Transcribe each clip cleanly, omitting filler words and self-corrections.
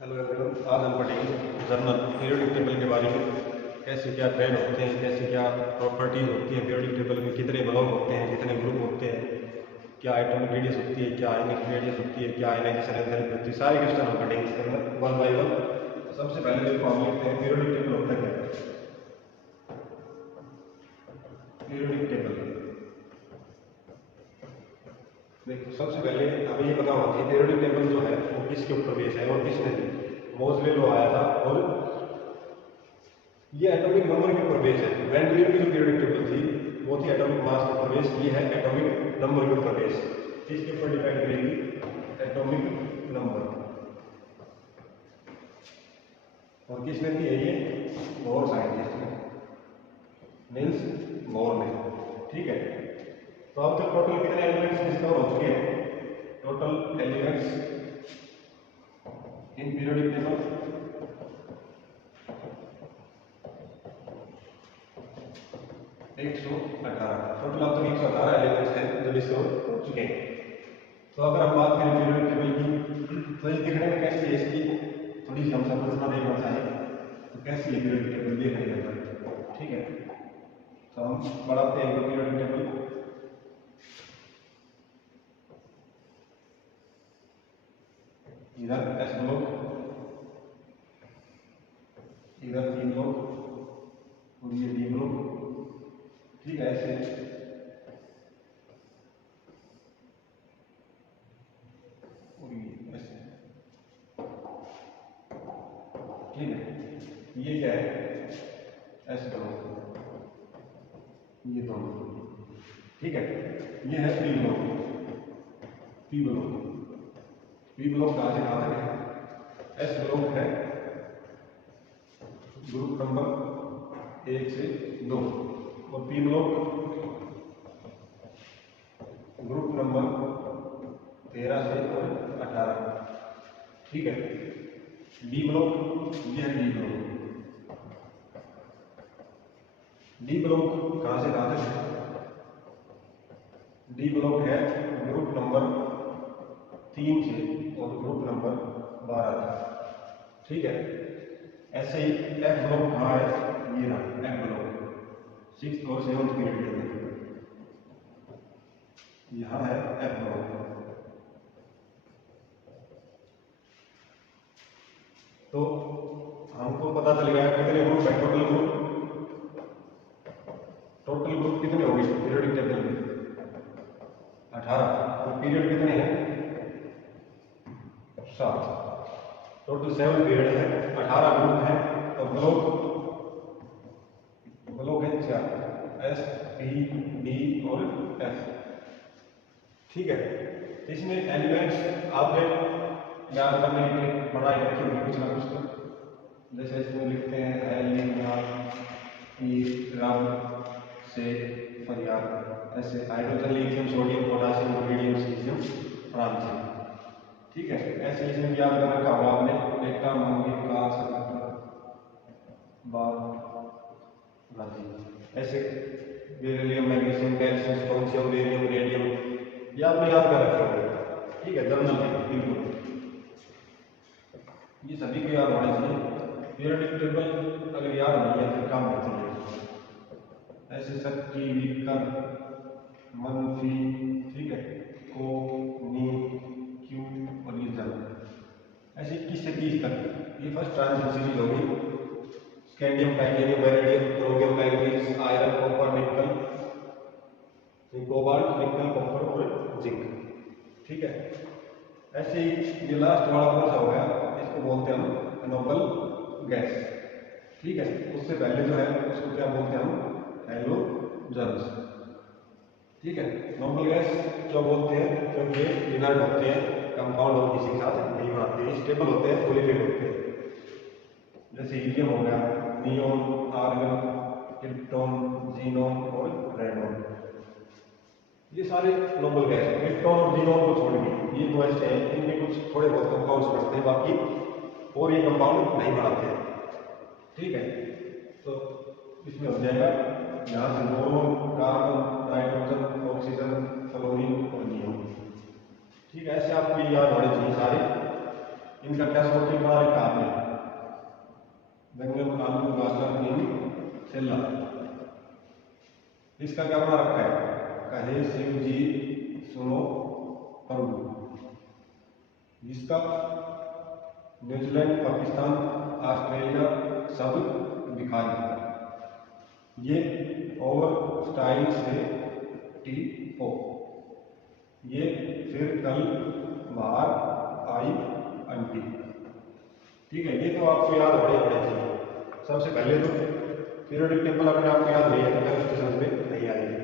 Hello everyone, आज हम पढ़ेंगे जर्नल पीरियोडिक टेबल के बारे में। कैसे क्या ट्रेंड होते हैं, कैसे क्या प्रॉपर्टीज होती हैं पीरियोडिक टेबल में, कितने ब्लॉक होते हैं, कितने ग्रुप होते हैं, क्या एटॉमिक रेडियस होती है, क्या आयनिक रेडियस होती है, क्या आयनाइजेशन एंथैल्पी होती है, सारे क्वेश्चन हम पढ़ेंगे इसके अंदर वन बाय वन। सबसे पहले देखो हम लिखते हैं पीरियोडिक टेबल होता है क्या। पीरियोडिक टेबल देखो, सबसे पहले हमें ये पता होगा कि पीरियोडिक टेबल जो है वो किसके ऊपर बेस है और किसने मोजले लो आया था, और ये एटॉमिक नंबर के ऊपर बेस है। मेंडेलियन की जो पीरियोडिक टेबल थी वो थी एटॉमिक मास के ऊपर बेस, ये है एटॉमिक नंबर के ऊपर बेस। किसके ऊपर डिपेंड करेगी? Atomic number. और किसने दी है ये? बोर साइंटिस्ट ने, नील्स बोर ने। ठीक है, तो अब तक टोटल कितने एलिमेंट्स डिस्कवर हो चुके हैं? Total elements in periodic table 118। Total अब तक 118 एलिमेंट्स हैं जो डिस्कवर हो चुके हैं। तो अगर हम बात करें पीरियोडिक टेबल की, तो ये दिखने में कैसी है, इसकी थोड़ी सी हम संरचना देखना चाहें तो कैसी है पीरियोडिक टेबल देखने के अंदर। ठीक है, तो हम बढ़ाते हैं पीरियोडिक टेबल। इधर एस ब्लॉक, इधर पी ब्लॉक और ये डी ब्लॉक। ठीक है, ऐसे और ये ऐसे। ठीक है, ये क्या है? एस ब्लॉक, ये दोनों। ठीक है, ये है P block. P block, P block कहां से कहां तक है? एस ब्लॉक है ग्रुप नंबर 1 से 2 और पी ब्लॉक ग्रुप नंबर 13 से और 18। ठीक है, डी ब्लॉक, ये है डी ब्लॉक। डी ब्लॉक कहां से कहां तक है? डी ब्लॉक है ग्रुप नंबर 3 से और ग्रुप नंबर 12 तक। ठीक है, ऐसे ही एफ ब्लॉक कहाँ है? ये रहा एफ ब्लॉक 6th और 7th पीरियड में, यहाँ है एफ ब्लॉक। तो हमको पता चल गया कितने ग्रुप है, टोटल ग्रुप। टोटल ग्रुप कितने होंगे पीरियोडिक टेबल में? 18। तो पीरियड कितने हैं? 7। टोटल 7 पीरियड है, 18 ग्रुप है और ब्लॉक है 4, एस पी डी और एफ। ठीक है, इसमें एलिमेंट्स आपने याद करने के लिए पढ़ाई रखी होगी कुछ ना कुछ। तो जैसे इसमें लिखते हैं रब से फरियाद, ऐसे hydrogen, lithium, sodium, potassium, rubidium, caesium, francium. ठीक है, ऐसे इसमें याद कर रखा होगा आपने डेल्टा, मौलिक का ऐसे beryllium, magnesium, calcium, strontium, barium, radium, ये आपने याद कर रखे होंगे। ठीक है, जर्नल में बिल्कुल ये सभी को याद होना चाहिए। पीरियोडिक टेबल अगर याद नहीं है फिर काम नहीं चलेगा। ऐसे शक्ति, विकर, मंफी, ठीक है, को, नी, क्यू और ये जल, ऐसे 21 से 30 तक। ये फर्स्ट ट्रांजिशन सीरीज होगी। Scandium, titanium, beryllium, chromium, manganese, iron, copper, निकल, कोबाल्ट, निकल, कॉपर और जिंक। ठीक है, ऐसे ही ये लास्ट वाला कौन सा हो गया, इसको बोलते हैं हम नोबल गैस। ठीक है, उससे पहले जो है उसको क्या बोलते हैं हम? हैलोजन्स। ठीक है, नोबल गैस क्यों बोलते हैं? क्योंकि ये इनर्ट होते हैं, कंपाउंड और किसी के साथ नहीं बनाते हैं, स्टेबल होते हैं, पोलिफिक होते हैं। जैसे हीलियम हो गया, नियोन, आर्गन, क्रिप्टॉन, जीनोन और रेडोन, ये सारे नोबल गैस हैं। क्रिप्टॉन और जीनोन को छोड़ के ये तो ऐसे हैं, इनमें कुछ थोड़े बहुत कंपाउंड्स बढ़ते हैं, बाकी और ये कंपाउंड नहीं बढ़ाते हैं। ठीक है, तो इसमें हो जाएगा यहाँ से boron, carbon, nitrogen, oxygen, fluorine और नियोन। ठीक है, ऐसे आपको याद होने चाहिए सारे इनका क्या सॉर्टेड बना रखा आपने, बैंगन आलू गाजर नीम सेला, इसका क्या बना रखा है, कहे शिव जी सुनो प्रभु। जिसका न्यूजीलैंड पाकिस्तान ऑस्ट्रेलिया सब भिखारी, ये ओवर स्टाइल से टी ओ, ये फिर कल बाहर आई आंटी। ठीक है, ये तो आपको याद होने चाहिए। सबसे पहले तो पीरियोडिक टेबल अगर आपको याद नहीं है तो फिर उसकी समझ में नहीं आएगी।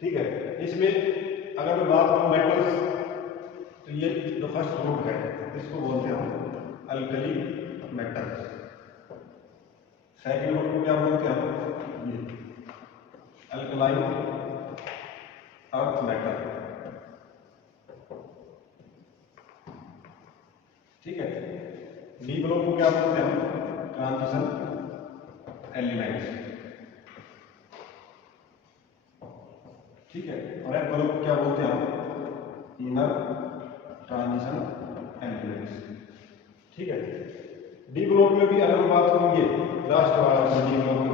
ठीक है, इसमें अगर मैं बात करूँ मेटल्स, तो ये जो फर्स्ट ग्रुप है इसको बोलते हैं हम अल्कली मेटल्स। सेकंड ग्रुप को क्या बोलते हैं हम, ये अल्कलाइन अर्थ मेटल। ठीक है, डी ब्लॉक को क्या बोलते हैं हम, ट्रांजिशन एलिमेंट्स। ठीक है, और एफ ब्लॉक को क्या बोलते हैं हम, इनर ट्रांजिशन एलिमेंट्स। ठीक है, डी ब्लॉक में भी अगर बात करूंगे लास्ट वाला डी ब्लॉक में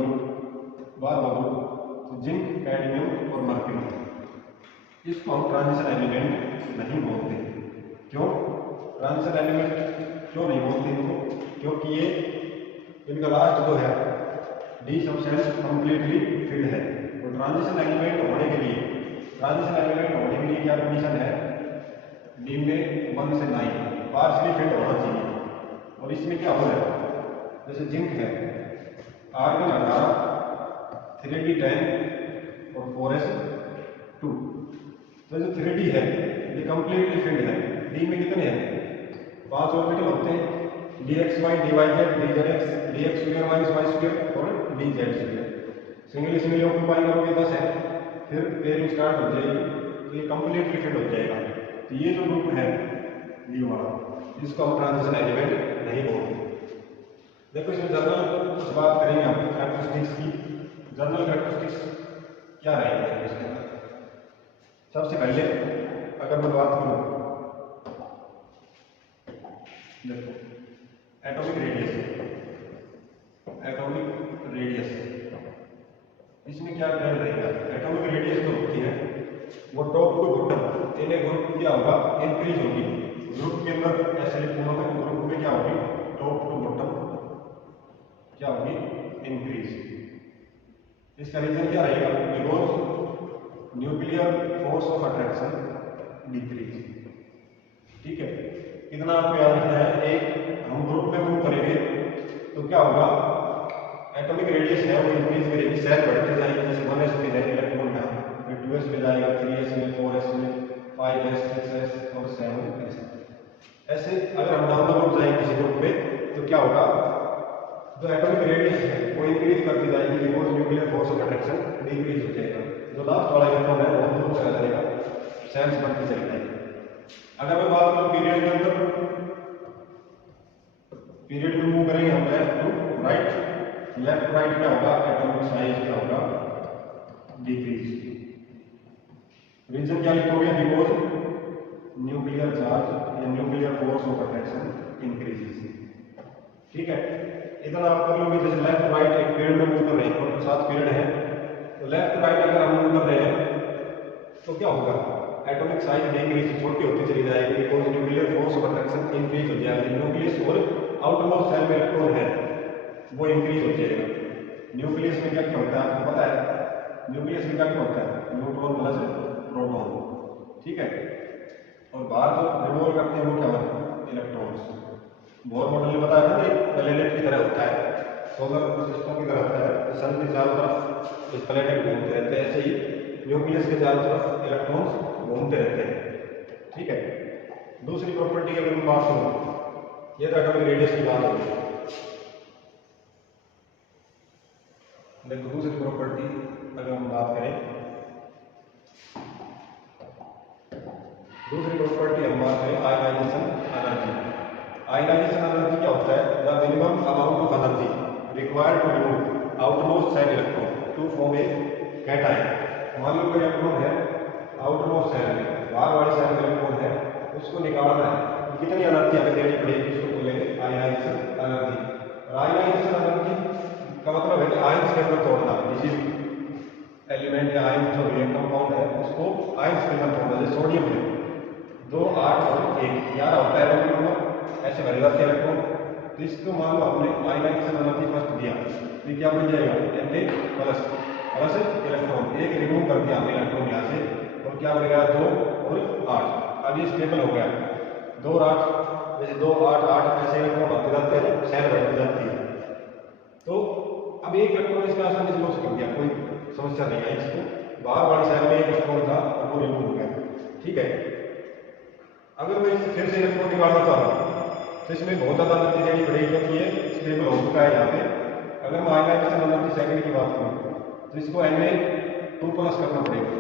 बात करूँ तो जिंक कैडमियम और मर्क्यूरी, इसको हम ट्रांजिशन एलिमेंट नहीं बोलते। क्यों ट्रांजिशन एलिमेंट क्यों नहीं बोलते इनको, क्योंकि ये इनका लास्ट जो है डी सब्सटेंस कंप्लीटली फिल्ड है। और ट्रांजिशन एलिमेंट होने के लिए क्या कंडीशन है, डी में 1 से 9 पार्शियली फिल्ड होना चाहिए। और इसमें क्या हो रहा है, जैसे जिंक है आर्गन 18 3d10 और 4s2, तो जो 3d है ये कंप्लीटली फिल्ड है। डी में कितने हैं, 5 ऑर्बिटल होते हैं, dxy dz dzx dx square minus y square और dz स्क्वायर। सिंगल ऑक्यूपाई करोगे 10 है, फिर पेयरिंग स्टार्ट हो जाएगी तो ये कंप्लीटली फिट हो जाएगा। तो ये जो ग्रुप है ये वाला, इसको हम ट्रांजिशन एलिमेंट नहीं बोलते। देखो इसमें जनरल कुछ बात करेंगे हम कैरेक्टरिस्टिक्स की। जनरल कैरेक्टरिस्टिक्स क्या रहेंगे इसके अंदर, सबसे पहले अगर मैं बात करूं, देखो एटॉमिक रेडियस, इसमें क्या ट्रेंड रहेगा, एटॉमिक रेडियस जो होती है वो top to bottom in group क्या होगा, इंक्रीज होगी। ग्रुप के अंदर ऐसे लिखूंगा मैं, ग्रुप में क्या होगी, टॉप टू बॉटम क्या होगी, इंक्रीज। इसका रीजन क्या रहेगा, because nuclear force of attraction decrease. ठीक है, कितना आपको याद रखना है, एक हम ग्रुप में मूव करेंगे तो क्या होगा, एटॉमिक रेडियस है वो इंक्रीज करेगी, सेल बढ़ते जाएगी। जैसे 1s पे है इलेक्ट्रॉन का, फिर 2s पे जाएगा, 3s में, 4s में, 5s 6s और 7s। ऐसे अगर हम डाउन द रोड जाएंगे किसी ग्रुप पे तो क्या होगा, जो एटॉमिक रेडियस है वो इंक्रीज करती जाएगी, because nuclear force of attraction decrease हो जाएगा। जो लास्ट वाला इलेक्ट्रॉन है वो दूर चला जाएगा, सेल्स बढ़ती चली जाएगी। अगर मैं बात करूं पीरियड के अंदर, पीरियड में मूव करेंगे हम left to right, left right क्या होगा, एटॉमिक साइज क्या होगा, डिक्रीज। रीजन क्या लिखोगे, बिकॉज न्यूक्लियर चार्ज या nuclear force of attraction increases. ठीक है, इतना आप कर लोगे। जैसे लेफ्ट राइट एक पीरियड में मूव कर रहे हैं, और 7 पीरियड है, तो लेफ्ट राइट अगर हम मूव कर रहे हैं तो क्या होगा, एटॉमिक साइज डिक्रीज छोटी होती चली जाएगी, because nuclear force of attraction increase हो जाएगी। न्यूक्लियस और आउटमोस्ट सेल में इलेक्ट्रॉन है वो इंक्रीज हो जाएगा। न्यूक्लियस में क्या होता है आपको पता है, न्यूक्लियस में क्या होता है, न्यूट्रॉन प्लस प्रोटॉन। ठीक है, और बाहर जो रिवॉल्व करते हैं वो क्या होता है, इलेक्ट्रॉन्स। बोर मॉडल में बताया था ना, प्लेनेट की तरह होता है, सोलर सिस्टम की तरह होता है, सन के चारों तरफ इस प्लेनेट घूमते रहते हैं, ऐसे ही न्यूक्लियस के चारों तरफ इलेक्ट्रॉन्स घूमते रहते हैं। ठीक है, दूसरी प्रॉपर्टी अगर हम बात करूं, ये तो एटॉमिक रेडियस की बात होगी। देखो दूसरी प्रॉपर्टी अगर हम बात करें, दूसरी प्रॉपर्टी हम बात करें आयनाइजेशन एनर्जी। आयनाइजेशन एनर्जी क्या होता है, the minimum amount of energy required to remove outmost shell electron to form a cation. मान लो कोई इलेक्ट्रॉन है आउटमोस्ट सेल में, बाहर वाली सेल में इलेक्ट्रॉन है, उसको निकालना है, कितनी एनर्जी हमें देनी पड़ेगी, उसको आयनाइजेशन एनर्जी। और आयनाइजेशन एनर्जी का मतलब है कि आयंस के अंदर तोड़ना, किसी एलिमेंट या आयन जो भी कंपाउंड है उसको आयंस के अंदर तोड़ना। जैसे सोडियम है 2, 8 और 1, 11 होता है एटॉमिक नंबर, ऐसे भरे जाते हैं इलेक्ट्रॉन। तो इसको मान लो हमने आयनाइजेशन एनर्जी फर्स्ट दिया, तो क्या बन जाएगा Na प्लस प्लस इलेक्ट्रॉन, एक रिमूव कर दिया हमने इलेक्ट्रॉन यहाँ से, और क्या बनेगा 2 और 8। अब ये स्टेबल हो गया 2 और 8, जैसे 2, 8, 8 ऐसे इलेक्ट्रॉन बढ़ते जाते हैं, सेल बढ़ती जाती है। तो अब एक इलेक्ट्रॉन इसका आसानी से लॉस कर दिया, कोई समस्या नहीं है इसको, बाहर वाली सेल में एक इलेक्ट्रॉन था और वो रिमूव हो गया, ठीक है। अगर मैं इससे फिर से इलेक्ट्रॉन निकालना चाहूँ तो इसमें बहुत ज़्यादा एनर्जी देनी पड़ेगी, क्योंकि ये स्टेबल हो चुका है यहाँ पे। अगर मैं आयनाइजेशन एनर्जी सेकंड की बात करूँ तो इसको Na2+ करना पड़ेगा,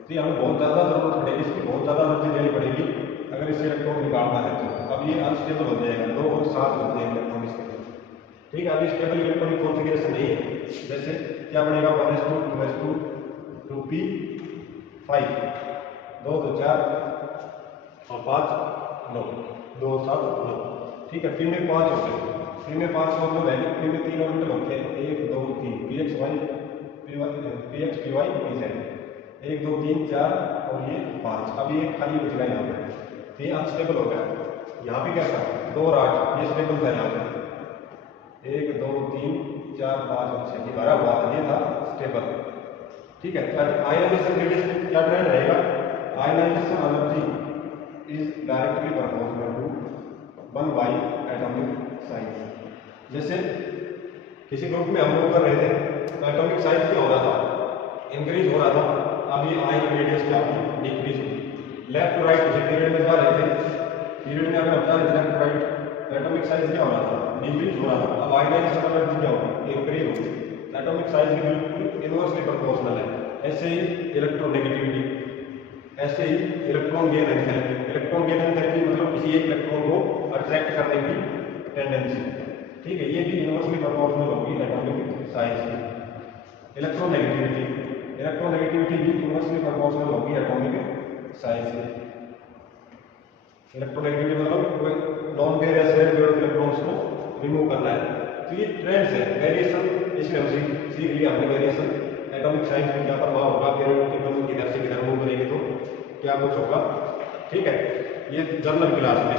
तो ये हमें बहुत ज़्यादा जरूरत पड़ेगी, इसकी बहुत ज़्यादा एनर्जी देनी पड़ेगी अगर इसे इलेक्ट्रॉन निकालना है तो। अब ये अनस्टेबल हो जाएगा, 2 और 7 हो जाएंगे इलेक्ट्रॉन इसके अंदर, ठीक है। अभी स्टेबल इलेक्ट्रॉनिक कॉन्फ़िगरेशन नहीं है, जैसे क्या बनेगा 1s2 2s2 2p5, 2 2 4 और 5 9, 2 और 7 9, ठीक है। 3 में 5 होते हैं, 3 में 5 का मतलब है कि 3 में 3 ऑर्बिटल होते हैं, 1 2 3 px py pz, 1 2 3 4 और ये 5। अब ये खाली बच गया यहाँ पे, तो ये अनस्टेबल हो गया। यहाँ पे क्या था 2 और 8, ये स्टेबल था यहाँ पे 1 2 3 4 5 और 6, ये भरा हुआ था, ये था स्टेबल, ठीक है। आयनाइजेशन रेडियस क्या ट्रेंड रहेगा, ionisation energy is directly proportional to 1 by atomic size. जैसे किसी ग्रुप में हम लोग कर रहे थे तो एटॉमिक साइज क्या हो रहा था, इंक्रीज हो रहा था, अब ये आयन रेडियस क्या होगी, डिक्रीज होगी। लेफ्ट टू राइट जैसे पीरियड में जा रहे थे, पीरियड में अगर हम जा रहे थे लेफ्ट टू राइट तो एटॉमिक साइज क्या हो रहा था, डिक्रीज हो रहा था। अब आयनाइजेशन एनर्जी क्या होगी, इंक्रीज होगी। एटॉमिक साइज भी बिल्कुल इनवर्सली प्रोपोर्शनल है। ऐसे ही इलेक्ट्रोनेगेटिविटी, ऐसे ही electron gain enthalpy. Electron gain enthalpy मतलब किसी एक इलेक्ट्रॉन को अट्रैक्ट करने की टेंडेंसी, ठीक है, ये भी इनवर्सली प्रोपोर्शनल होगी एटॉमिक साइज की। इलेक्ट्रोनेगेटिविटी भी इनवर्सली प्रोपोर्शनल होगी एटॉमिक साइज से। इलेक्ट्रोनेगेटिविटी मतलब कोई नॉन पेयर या शेयर पेयर इलेक्ट्रॉन्स को रिमूव करना है। तो ये ट्रेंड्स है, वेरिएशन, इसमें हम सीख लिया हमने वेरिएशन, एटॉमिक साइज में क्या प्रभाव होगा, किधर से किधर मूव करेंगे तो क्या कुछ होगा, ठीक है। ये जर्नल क्लास में